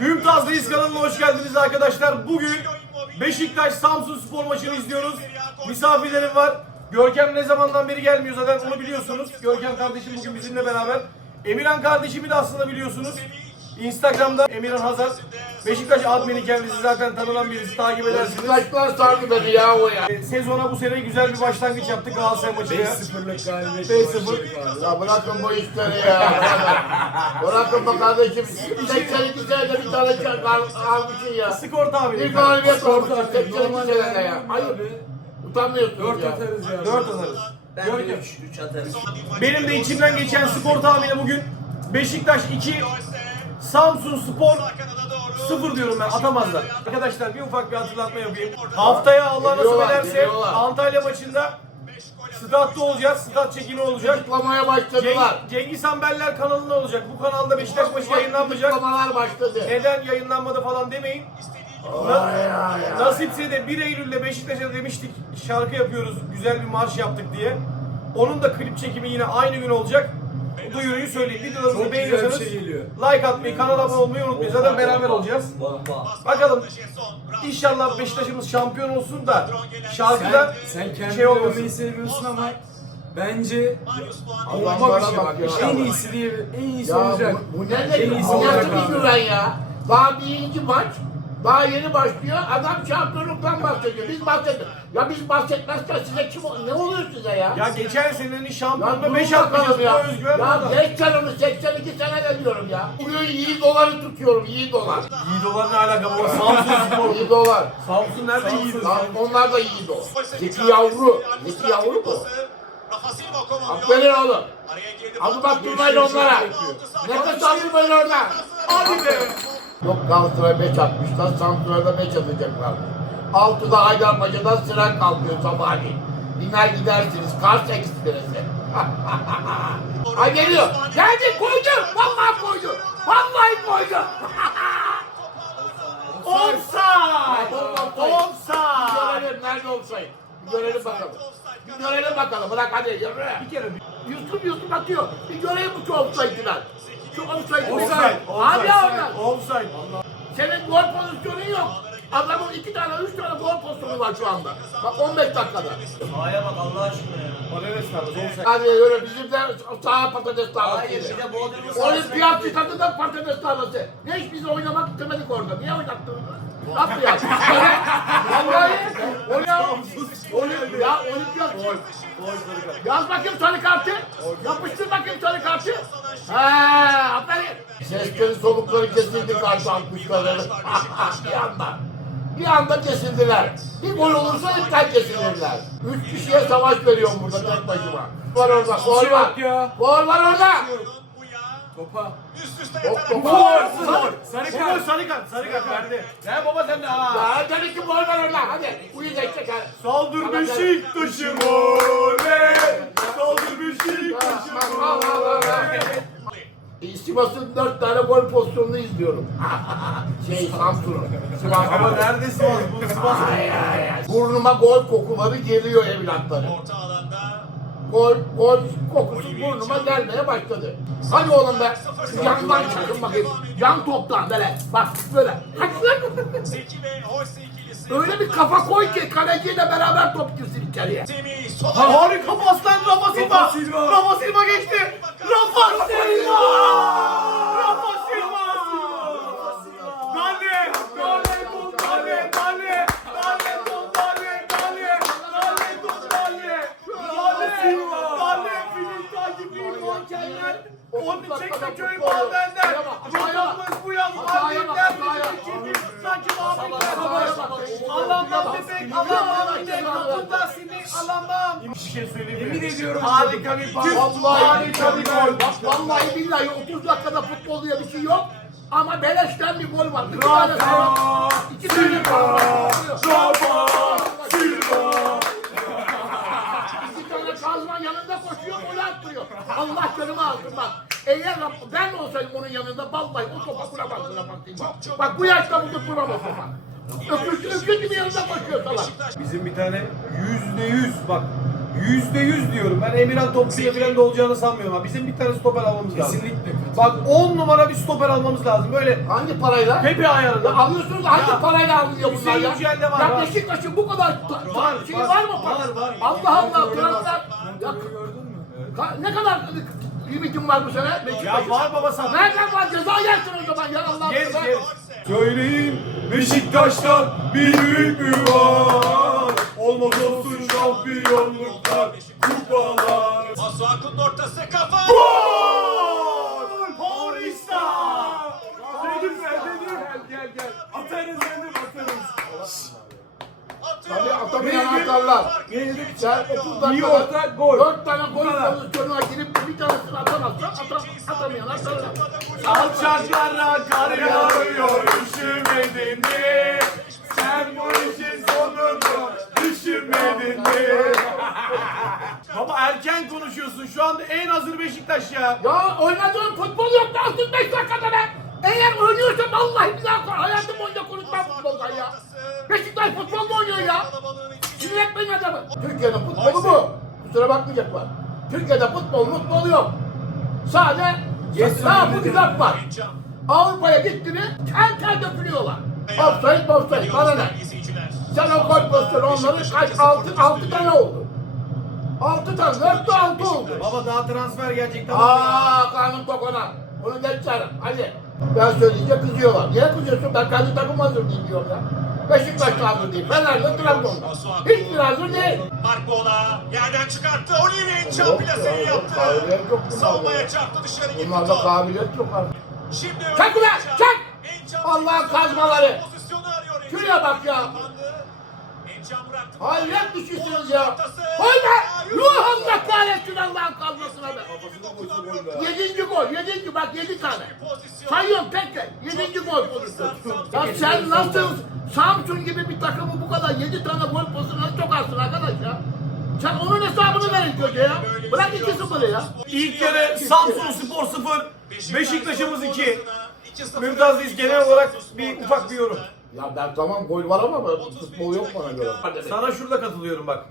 Mümtaz Reis kanalına hoş geldiniz arkadaşlar. Bugün Beşiktaş Samsun Spor maçını izliyoruz. Misafirlerim var. Görkem ne zamandan beri gelmiyor zaten onu biliyorsunuz. Görkem kardeşim bugün bizimle beraber. Emirhan kardeşimi de aslında biliyorsunuz. Instagram'da Emirhan Hazar. Beşiktaş admini kendisi zaten tanınan birisi takip edersiniz. Beşiktaşlar takip ediyor ya o ya. Sezona bu sene güzel bir başlangıç yaptık Galatasaray maçı ya. 5-0'lık galibiyet. 5-0. Ya bırakın bu işleri ya. bırakın bu kardeşim. 82 senede bir tane almışsın ya. Skor tahmini. Bir galibiyet oldu. 82 senede ya. Hayır. Utanmıyorsunuz 4 ya. 4 atarız ya. 4 atarız. Ben 4 atarız. Benim de içimden geçen skor tahmini bugün. Beşiktaş 2, Samsun Spor sıfır diyorum ben atamazlar. Arkadaşlar bir ufak bir hatırlatma yapayım. İyi, iyi, iyi, iyi, iyi, iyi. Haftaya Allah nasip ederse Antalya maçında Stad'da olacağız. Stad çekimi olacak. Tutuklamaya başladılar. Ceng Cengiz Hanbeller kanalında olacak. Bu kanalda Beşiktaş maçı yayınlanmayacak. Tutuklamalar başladı. Neden yayınlanmadı falan demeyin. Na nasipse de 1 Eylül'de Beşiktaş'a demiştik şarkı yapıyoruz. Güzel bir marş yaptık diye. Onun da klip çekimi yine aynı gün olacak duyuruyu söyleyeyim. Bir de Özgür Bey'i Şey geliyor. like atmayı, yani, kanala basın. abone olmayı unutmayın. Zaten o beraber basın. olacağız. O Bakalım. İnşallah Beşiktaş'ımız şampiyon olsun da şarkıda sen, sen şey olmasın. Sen sevmiyorsun ama Bence Allah bak, bak ya. En iyisi diye en iyisi ya olacak. Bu, bu ne en şey iyisi olacak. Ya bu ya? Daha birinci maç daha yeni başlıyor. Adam şampiyonluktan bahsediyor. Biz bahsediyoruz. Ya biz bahsetmezken size kim ol Ne oluyor size ya? Ya geçen senenin şampiyonu. Ya, beş atmışız. Ya, bunu, ya geç kanalı 82 sene de diyorum ya. Bugün iyi doları tutuyorum. iyi dolar. İyi dolar ne alaka? Bu Samsun spor. İyi dolar. Samsun nerede iyi dolar? Yani. Onlar da iyi dolar. Zeki ya, yavru. Zeki yavru bu. Affedin oğlum. Abi bak durmayın onlara. Nefes aldırmayın orada. Hadi be. Yok Galatasaray 5 atmışlar, Santuray'da 5 atacaklar. 6'da Haydarpaşa'dan sıra kalkıyor sabahleyin. İner gidersiniz, kar Kars ekstresi. Ha, ha, ha. ha. geliyor, geldi koydu, vallahi koydu, vallahi koydu. Offside! offside! Nerede offside? Görelim bakalım. Bir görelim bakalım. Bırak hadi. Yürü. Bir kere. Yusuf Yusuf atıyor. Bir göreyim bu çok offside'ı ben. Şu offside Abi ya oradan. Offside. Senin gol pozisyonun yok. Adamın iki de. tane, üç tane gol pozisyonu var şu anda. Bak 15 dakikada. Sahaya bak Allah aşkına ya. Neresi tarzı? Offside. Hadi yani öyle bizimler sağa patates tarlası. Olimpiyat çıkardı da patates tarlası. Ne iş bizi oynamak istemedik orada. Niye oynattın? Nasıl <Ne yapayım? gülüyor> şey ya? Vallahi oynayalım. Oynayalım ya. Olimpiyat. Boy. Boy. Yaz bakayım tanı kartı. Evet, Yapıştır bakayım tanı kartı. Evet, Heee. Aferin. Seslerin solukları kesildi kartı atmışları. bir anda. Bir anda kesildiler. Bir gol olursa hepten kesilirler. Üç kişiye savaş veriyorum burada tek başıma. Var orada. Gol var. Gol var orada. Gol var orada. Topa. Üst üste yeter. Top, topa. Topa. Topa. Sarı, kan. sarı, kan. sarı, sarı kart. Sarı kart. Sarı kart. Sarı kart. Verdi. Ne baba sen de ha. Ben dedi ki bol ver öyle. Hadi. Uyuyacak. Saldır Beşik taşım ole. Saldır Beşik taşım ole. İstibas'ın dört tane gol pozisyonunu izliyorum. şey, Samsun. Sivas. Ama neredesin oğlum? Bu Sivas. Burnuma gol kokuları geliyor evlatlarım. Orta gol, gol kokusu burnuma gelmeye başladı. Sosik Hadi oğlum be, yandan çakın bakayım. Yan, yan toptan böyle, bak böyle. Öyle bir kafa koy ki kaleciyle beraber top girsin içeriye. Ha, harika paslar Rafa Silva. Rafa Silva geçti. Rafa Silva. köyü bağlandır. Vatanımız bu yan bağlandır. Çünkü sanki mağlandır. Allah'ım lan bebek. Allah'ım lan bebek. bebek. Tutup da seni alamam. Bir şey söyleyeyim. Emin ediyorum. Harika bir bağ. Vallahi bir gol. Vallahi billahi 30 dakikada futbol diye bir şey yok. Ama beleşten bir gol vardı. Rata, Silva, Rafa, Silva. İki tane kazma yanında koşuyor, gol attırıyor. Allah canımı aldı bak. Eğer ben olsaydım onun yanında vallahi o sopa kuramaz. Bak bu yaşta bu kuramaz sopa. Öpücü öpücü gibi yanında bakıyor Bizim bir tane yüzde yüz bak Yüzde yüz diyorum. Ben Emirhan Topçu'ya falan da olacağını sanmıyorum. Ha. Bizim bir tane stoper almamız Kesinlik lazım. Kesinlikle. Bak on numara bir stoper almamız lazım. Böyle hangi parayla? Pepe ayarında. Anlıyorsunuz hangi parayla alınıyor bunlar ya? Hüseyin de var. Ya Beşiktaş'ın bu kadar var, var, şeyi var, var mı? Var var. Allah Allah. Allah. Ya, gördün mü? Ka- ne kadar var bu sene. Ya var baba sana. Nereden var ceza gelsin o zaman ya Allah'ım. Yes, yes. Söyleyeyim Beşiktaş'ta bir büyük mü var? Olmaz olsun şampiyonluklar, kupalar. Masu Akın ortası kafa. Boom! Abi atamayan gol, atarlar. Geldi bir çay. 30 dakikada Biyo, atar, 4 tane gol sonuna girip bir tanesini atamaz. Atamayan atarlar. Alçaklara kar yağıyor üşümedin mi? Uçurmadın sen bu işin sonunu düşünmedin mi? Baba erken konuşuyorsun. Şu anda en hazır Beşiktaş ya. Ya, ya oynadığın futbol yoktu. 65 dakikada ne? Eğer ölüyorsan vallahi bir daha hayatım boyunca konuşmam futbolda ya. Ortası. Beşiktaş futbol mu oynuyor ya? Kim yetmeyin adamı? Türkiye'de futbolu o mu? Şey. Kusura bakmayacaklar. Türkiye'de futbol mutbolu yok. Sadece, Sadece yes, bu düzen var. Avrupa'ya gitti mi ten ten dökülüyorlar. Hey offside, offside, bana ediyoruz ne? Sen o gol pozisyonu onları kaç? Altı, altı tane oldu. Altı tane, dört de oldu. Baba daha transfer gelecek. Tamam kanun tokona. Onu geç çağırın. Hadi. Ben söyleyince kızıyorlar. Niye kızıyorsun? Ben kendi takım hazır değil diyorlar. Beşiktaş hazır değil. Fenerli Trabzon. Hiç bir hazır değil. Mark Bola yerden çıkarttı. Olivier'in çapilasını ya, yaptı. Kaviret yok, Savunmaya ya. çarptı dışarı Bunlar gitti. Bunlarda kabiliyet yok abi. Şimdi çek ulan çek. Allah'ın kazmaları. Şuraya bak ya. Hayret düşüyorsunuz ya. Hayret. Ruhumda kahretsin Allah'ın kazmasına be. Yedinci gol, yedinci bak yedi tane. Sayıyorum tek tek. Yedinci gol. Ya sen nasıl Samsun gibi bir takımı bu kadar yedi tane gol pozisyonu çok çokarsın arkadaş ya? Sen onun hesabını verin köşe ya. Bırak iki sıfırı ya. İlk kere Samsun Spor sıfır, Beşiktaş'ımız iki. Mümtaz biz genel olarak bir ufak bir yorum. Ya ben tamam gol var ama futbol yok bana göre. Sana şurada katılıyorum bak.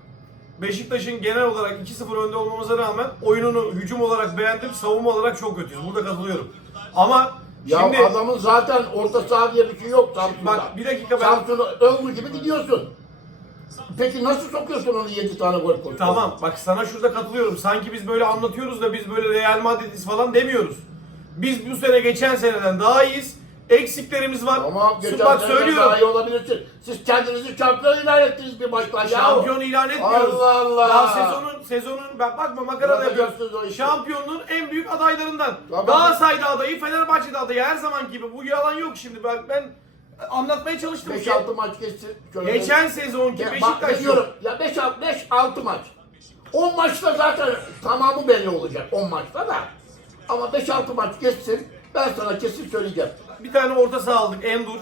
Beşiktaş'ın genel olarak 2-0 önde olmamıza rağmen oyununu hücum olarak beğendim, savunma olarak çok kötüyüz. Burada katılıyorum. Ama ya şimdi... adamın zaten orta saha diye bir şey yok Samsun'da. Bak da. bir dakika ben... Samsun'u övgü gibi gidiyorsun. Peki nasıl sokuyorsun onu 7 tane gol koyuyor? Tamam bak sana şurada katılıyorum. Sanki biz böyle anlatıyoruz da biz böyle Real Madrid'iz falan demiyoruz. Biz bu sene geçen seneden daha iyiyiz. Eksiklerimiz var. Tamam. Siz geçen bak de söylüyorum. Daha iyi olabilirsin. Siz kendinizi şampiyon ilan ettiniz bir maçta. Şampiyon ilan etmiyoruz. Allah Allah. Daha sezonun, sezonun bak bakma makara da yapıyorsunuz. Şampiyonluğun en büyük adaylarından. Tamam. Daha sayda adayı Fenerbahçe'de adayı her zaman gibi. Bu yalan yok şimdi. Ben, ben anlatmaya çalıştım. 5-6 şey. maç geçti. Geçen sezon ki Beşiktaş yok. Ya 5-6 maç. 10 maç. maçta zaten tamamı belli olacak 10 maçta da. Ama 5-6 maç geçsin. Ben sana kesin söyleyeceğim. Bir tane orta saha aldık. Endur.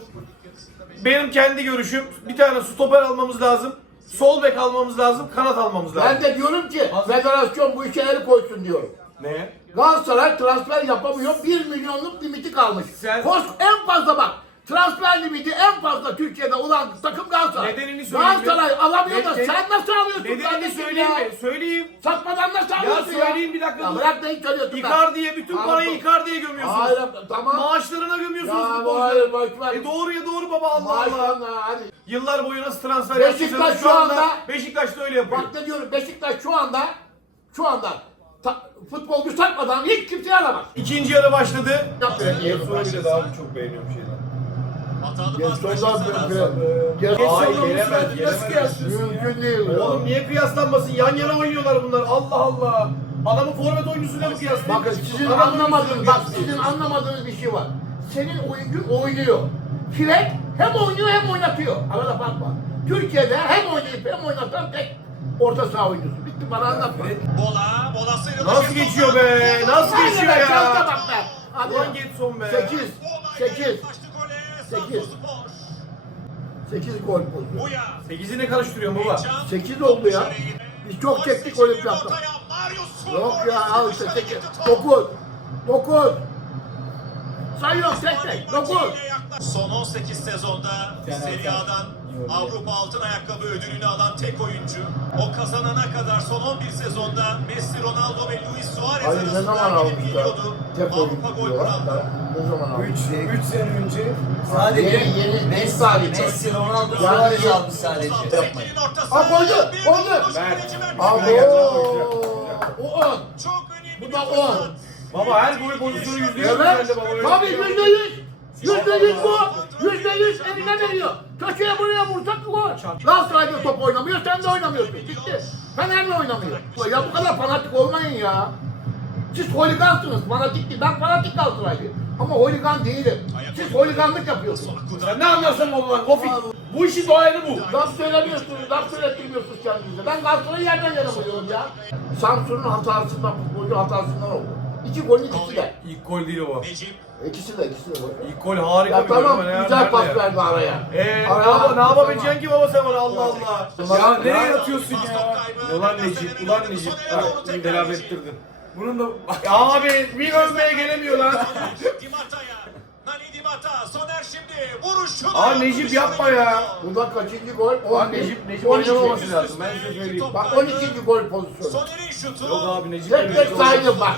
Benim kendi görüşüm bir tane stoper almamız lazım. Sol bek almamız lazım. Kanat almamız lazım. Ben de diyorum ki federasyon bu işe el koysun diyorum. Ne? Galatasaray transfer yapamıyor. Bir milyonluk limiti kalmış. Sen... Post, en fazla bak transfer limiti en fazla Türkiye'de olan takım Galatasaray. Nedenini söyleyeyim. Galatasaray alamıyor de, de, da sen nasıl alıyorsun? Nedenini ne söyleyeyim mi? Söyleyeyim, söyleyeyim. Satmadan nasıl ya alıyorsun ya? söyleyeyim ya? bir dakika. Ya dur. bırak da hiç İkar ben. diye bütün Pardon. parayı ikar diye gömüyorsunuz. Hayır tamam. Ma maaşlarına gömüyorsunuz. Ya hayır bak E doğru ya doğru baba Allah maaşlar. Allah. hadi. Yıllar boyu nasıl transfer yapıyorsunuz? Beşiktaş yapıyorlar? şu anda. Beşiktaş da öyle yapıyor. Bak ne diyorum Beşiktaş şu anda. Şu anda ta futbolcu takmadan hiç kimseye alamaz. İkinci yarı başladı. Yapıyor. Yarı başladı abi çok beğeniyorum şeyi. Hatalı bazı başlasalar. Mümkün değil. Oğlum niye kıyaslanmasın? Yan yana oynuyorlar bunlar. Allah Allah. Adamı forvet oyuncusu ne kıyaslıyor? Bakın sizin anlamadığınız, bak yaparsın. sizin anlamadığınız bir şey var. Senin oyuncu oynuyor. Frek hem oynuyor hem oynatıyor. Arada fark var. Türkiye'de hem oynayıp hem oynatan tek orta saha oyuncusu. Bitti bana anlatma. Evet. Bola, bolasıyla da Nasıl geçiyor şey, be? Nasıl aynen, geçiyor ya? Nasıl geçiyor ya? Adam Getson be. 8, 8. B Sekiz. Sekiz gol, gol. Sekiz gol ya, 6, 8. 8 gol buldu. 8'i ne karıştırıyor baba? 8 oldu ya. Biz çok çektik o yapacaktık. Yok ya al işte 8. 9. 9. Sayıyor 8. 9. Son 18 sezonda Seri A'dan Avrupa Altın Ayakkabı ödülünü alan tek oyuncu. O kazanana kadar son 11 sezonda Messi, Ronaldo ve Luis Suarez Hayır, arasında ne zaman biliyordu. Tek Avrupa gol kuralı. Ne zaman aldı? 3 sene önce sadece yeni, yeni Messi, Messi, Ronaldo, Suarez aldı sadece. Yapmayın. Ha koydu, koydu. Abi. O. O. O. O, o an. Çok Bu da 10. Baba her gol pozisyonu %100 bence baba. Tabii %100. Yüzde yüz bu. Yüzde yüz eline veriyor. Köşeye buraya vursak bu gol. Galatasaray'da top e, oynamıyor. Sen ciddi. de oynamıyorsun. Gitti. Fener'le oynamıyor. Ya bu kadar fanatik olmayın ya. Siz holigansınız. Fanatik değil. Ben fanatik Galatasaray'ı. Ama holigan değilim. Ay, Siz holiganlık yapıyorsunuz. Sen ne anlıyorsun oğlan? Kofi. Bu işi doğayını bu. Laf söylemiyorsunuz, laf söylettirmiyorsunuz kendinize. Ben Galatasaray'ı yerden yere vuruyorum ya. Samsun'un hatasından, futbolcu hatasından oldu. İki golün ikisi de. İlk gol değil o. Necim. İkisi de ikisi de var. İkol harika ya, bir tamam, gol. Tamam güzel pas verdi araya. Eee ne yapabileceksin ki baba sen onu Allah Allah. Ya, ulan, ulan, ulan, ulan, ulan, ya nereye ne atıyorsun ya? Ulan Necip, ulan Necip. Beni belabettirdin. Bunun da... Abi bir ölmeye gelemiyor lan. Soner Abi Necip yapma ya. Burada kaçıncı gol? Abi Necip, Necip oynamaması lazım. Üst ben size söyleyeyim. Bak başlığı. 12. gol pozisyonu. Soner'in şutu... Yok abi Necip... Tek ne tek ne şey saydım bak.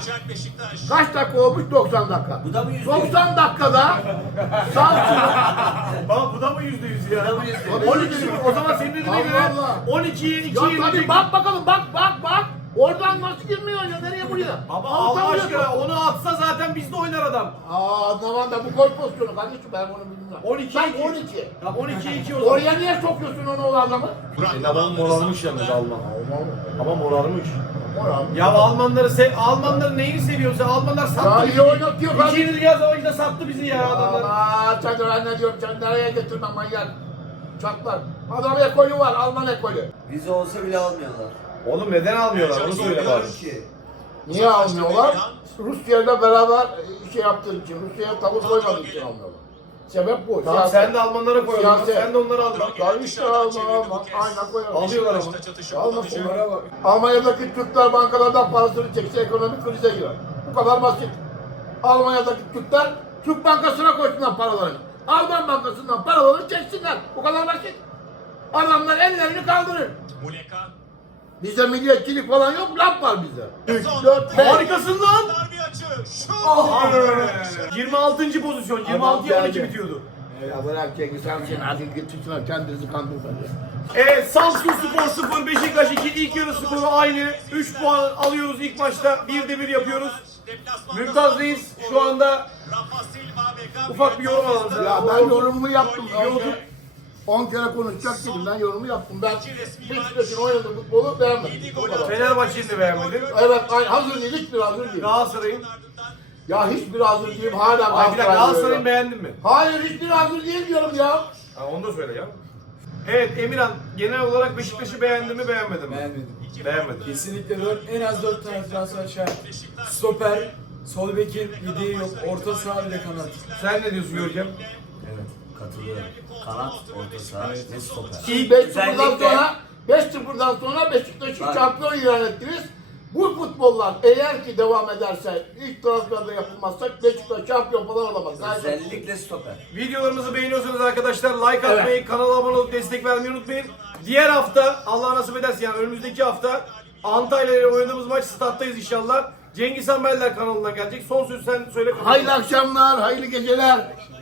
Kaç dakika olmuş? 90 dakika. Bu da mı %100? 90 dakikada... sağ olsun. bu da mı %100 ya? Bu da mı %100? 12. O zaman senin dediğine göre... 12'ye 2'ye... Ya tabii bak bakalım bak bak bak. Oradan nasıl girmiyor ya? Nereye buraya? Baba Allah aşkına yapıyor. onu atsa zaten biz de oynar adam. Aa zaman da bu gol pozisyonu kardeşim ben onu bilmiyorum. 12 ben 2. 12. Ya 12 2 o zaman. Oraya niye sokuyorsun onu o adamı? Senin şey, adamın moralmış yalnız Alman. Ya. Alman. Ama, ama moralmış. Moral. Ya Almanları sev Almanları neyi seviyorsa Almanlar sattı. Ya iyi oynat kardeşim. İki yıldır yaz o sattı bizi ya, ya adamlar. Aa çadır anne diyor çadıraya getirme manyak. Çaklar. Adam ekolü var Alman ekolü. Bizi olsa bile almıyorlar. Onu neden almıyorlar? Onu söyle bari. Niye Zaten almıyorlar? Rusya'yla beraber şey yaptığın için, Rusya'ya tavır koymadığı şey için almıyorlar. Sebep bu. Tamam, Siyase, siyaset. sen de Almanlara koyalım. Siyase. Sen de onları al. Kalmışlar Almanya'ya ama. Aynen koyalım. Alıyorlar ama. Almasınlar ama. Almanya'daki Türkler bankalardan parasını çekse ekonomik krize girer. Bu kadar basit. Almanya'daki Türkler Türk Bankası'na koysunlar paralarını. Alman Bankası'ndan paralarını çeksinler. Bu kadar basit. Adamlar ellerini kaldırır. Bu bize milliyetçilik falan yok, laf var bize. 3, 4, 5. Harikasın lan. Oh, 26. pozisyon, 26 yarı bitiyordu. E ya bırak ki sen sen hadi git tutma kendinizi kandırma. e Samsun Spor 0 Beşiktaş 2 ilk sport, yarı skoru aynı. 3 puan alıyoruz ilk maçta. 1 de 1 yapıyoruz. Mümtaz Reis şu anda ufak bir yorum alalım. Ya, ya ben yorumumu yaptım. Yorum. 10 kere konuşacak Son. gibi ben yorumu yaptım. Ben hiç resmi maç. Hiçbir oynadım futbolu beğenmedim. Fenerbahçe'yi beğenmedin. Evet ay, hazır değil hiçbir hazır değil. Galatasaray'ın. Ya hiçbir hazır değil hala Galatasaray'ı Galatasaray'ı beğendin mi? Hayır hiçbir hazır değil diyorum ya. Ha, onu da söyle ya. Evet Emirhan genel olarak Beşiktaş'ı beşi beğendin mi beğenmedin mi? Beğenmedim. Beğenmedim. beğenmedim. Kesinlikle dört en az dört tane transfer şart. Stoper, sol bekin, yediği yok. Orta saha bile kanat. Sen ne diyorsun Görkem? katılıyorum. Kanat, orta saha, ne stoper. Şey, yani. Beşiktaş'tan sonra, Beşiktaş'tan sonra Beşiktaş'ı şampiyon ilan ettiniz. Bu futbollar eğer ki devam ederse ilk transferde yapılmazsa Beşiktaş şampiyon falan olamaz. Hayır Özellikle stoper. Yani. Videolarımızı beğeniyorsanız arkadaşlar like evet. atmayı, kanala abone olup destek vermeyi unutmayın. Diğer hafta Allah nasip ederse yani önümüzdeki hafta Antalya ile oynadığımız maç stat'tayız inşallah. Cengiz Hanbeller kanalına gelecek. Son söz sen söyle. Hayırlı akşamlar, hayırlı geceler.